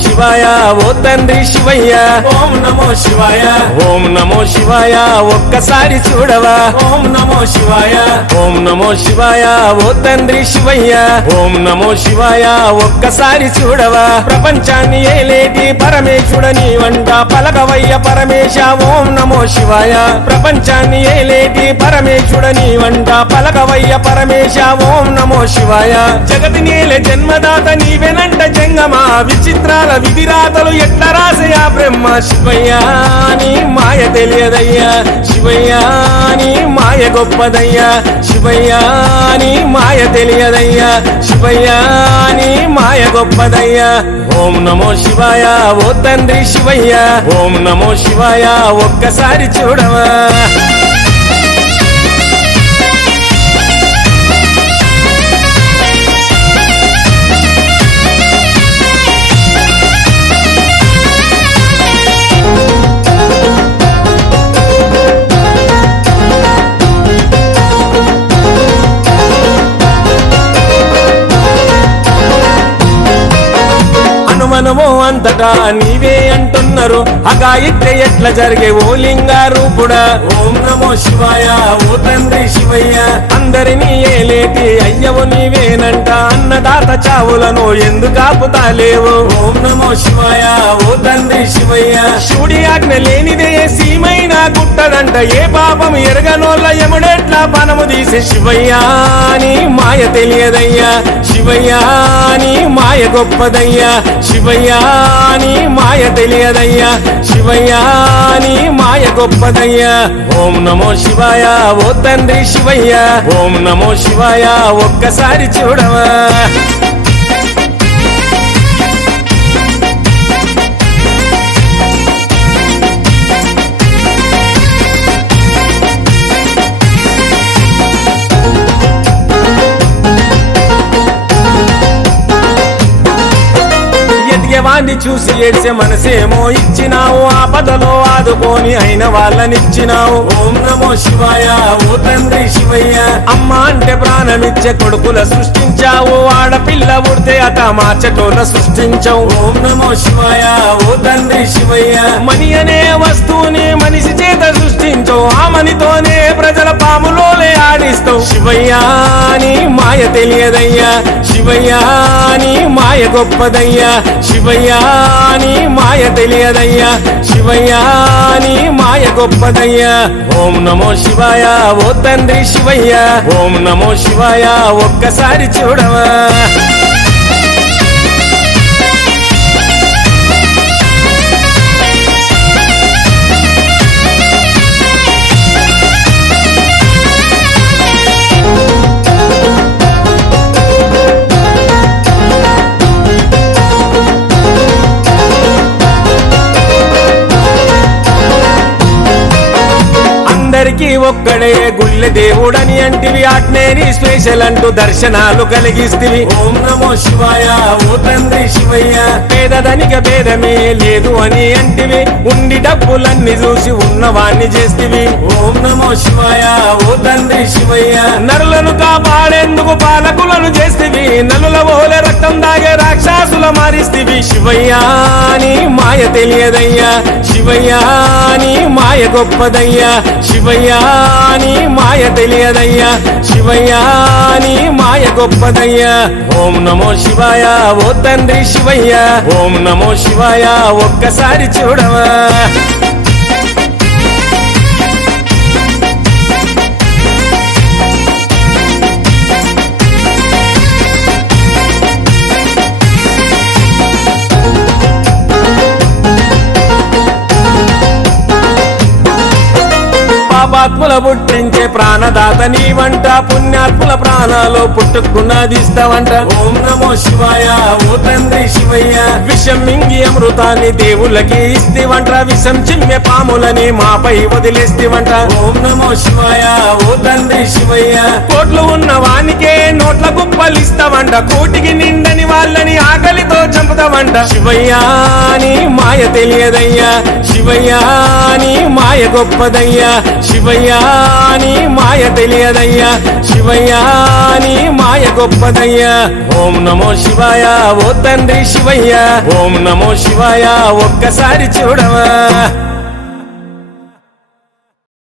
శివాయ ఓ తండ్రి శివయ్య ఓం నమో శివాయ ఓం నమో శివాయ ఒక్కసారి చూడవా ఓం నమో శివాయ ఓం నమో శివాయ ఓ తండ్రి శివయ్య ఓం నమో శివాయ ఒక్కసారి చూడవా ప్రపంచాన్ని ఏలేటి పరమేశుడని వంట పలకవయ్య పరమేశ ఓం నమో శివాయ ప్రపంచాన్ని ఏలేటి పరమేశుడని వంట పలకవయ్య పరమేశ ఓం నమో శివాయ జగతి నేలే జన్మదాత నీవెనంట జంగమా విచిత్రాల విధిరాతలు ఎట్ల రాసయా బ్రహ్మ శివయ్య నీ మాయ తెలియదయ్యా శివయ్య నీ మాయ గొప్పదయ్యా శివయ్య నీ మాయ తెలియదయ్యా శివయ్య నీ మాయ గొప్పదయ్యా ఓం నమో శివాయ ఓ తండ్రి శివయ్య ఓం నమో శివాయ ఒక్కసారి చూడవా మనమో అంతటా నీవే అంటున్నారు అగా ఇట్టే ఎట్లా జరిగే ఓ లింగా రూపుడా ఓం నమో శివాయ ఓ తండ్రి శివయ్య అందరినీ ఏలేటి అయ్యవు నీవేనంట అన్నదాత చావులను ఎందుకు ఆపుతాలేవు ఓం నమో శివాయ ఓ తండ్రి శివయ్య శివుడి ఆజ్ఞ లేనిదే సీమైన గుట్టదంట ఏ పాపం ఎరగనోళ్ళ ఎముడెట్లా పనము తీసే శివయ్యా నీ మాయ తెలియదయ్యా శివయ్యా నీ మాయ గొప్పదయ్యా శివయ్యా నీ మాయ తెలియదయ్యా శివయ్యా నీ మాయ గొప్పదయ్యా ఓం నమో శివాయ ఓ తండ్రి శివయ్య ఓం నమో శివాయ ఒక్కసారి చూడవా వాణ్ణి చూసి ఏడ్చే మనసేమో ఇచ్చినావు ఆపదలో ఆదుకొని అయిన వాళ్ళనిచ్చినావు ఓం నమో శివాయ ఓ తండ్రి శివయ్య అమ్మ అంటే ప్రాణమిచ్చే కొడుకుల సృష్టించావు ఆడపిల్ల పుడితే అత మార్చటోల సృష్టించావు ఓం నమో శివాయ ఓ తండ్రి శివయ్య మణి అనే వస్తువుని మనిషి చేత సృష్టించవు ఆ మణితోనే ప్రజల పాములోలే ఆడిస్తావు శివయ్యా నీ మాయ తెలియదయ్యా శివయ్యా నీ మాయ గొప్పదయ్యా శివయ్యా నీ మాయ తెలియదయ్యా శివయ్యా నీ మాయ గొప్పదయ్యా ఓం నమో శివాయ ఓ తండ్రి శివయ్య ఓం నమో శివాయ ఒక్కసారి చూడవా అందరికీ ఒక్కడే గుళ్ళె దేవుడని అంటివి ఆజ్ఞేని స్పెషల్ అంటూ దర్శనాలు కలిగిస్తివి ఓం నమో శివాయ ఓ తండ్రి శివయ్య పేదదనిక భేదమే లేదు అని అంటివి ఉండి డబ్బులన్నీ చూసి ఉన్నవాణ్ణి చేస్తివి ఓం నమో శివాయ ఓ తండ్రి శివయ్య నరులను కాపాడేందుకు పాలకులను చేస్తివి నలుల ఓలే రక్తం దాగే రాక్షసుల మారిస్తివి శివయ్యా నీ మాయ తెలియదయ్యా శివయ్యా నీ మాయ గొప్పదయ్యా శివయ్యా నీ మాయ తెలియదయ్యా శివయ్యా నీ మాయ గొప్పదయ్యా ఓం నమో శివాయ ఓ తండ్రి శివయ్య ఓం నమో శివాయ ఒక్కసారి చూడవా పాపాత్ముల పుట్టించే ప్రాణదాత నీవంట పుణ్యాత్ముల ప్రాణాలు పుట్టుకున్నదిస్తావంట ఓం నమో శివాయ ఓ తండ్రి శివయ్య విషం మింగి అమృతాన్ని దేవుళ్ళకి ఇస్తేవంట విషం చిమ్మె పాములని మాపై వదిలేస్తేవంట ఓం నమో శివాయ ఓ తండ్రి శివయ్య కోట్లు ఉన్న వానికే నోట్ల గుప్పలిస్తావంట కోటికి నిండని వాళ్ళని ఆకలితో చంపుతావంట శివయ్యా నీ మాయ తెలియదయ్యా శివయ్యా నీ మాయ గొప్పదయ్యా శివయ్యా నీ మాయ తెలియదయ్యా శివయ్య నీ మాయ గొప్పదయ్యా ఓం నమో శివాయ ఓ తండ్రి శివయ్య ఓం నమో శివాయ ఒక్కసారి చూడవా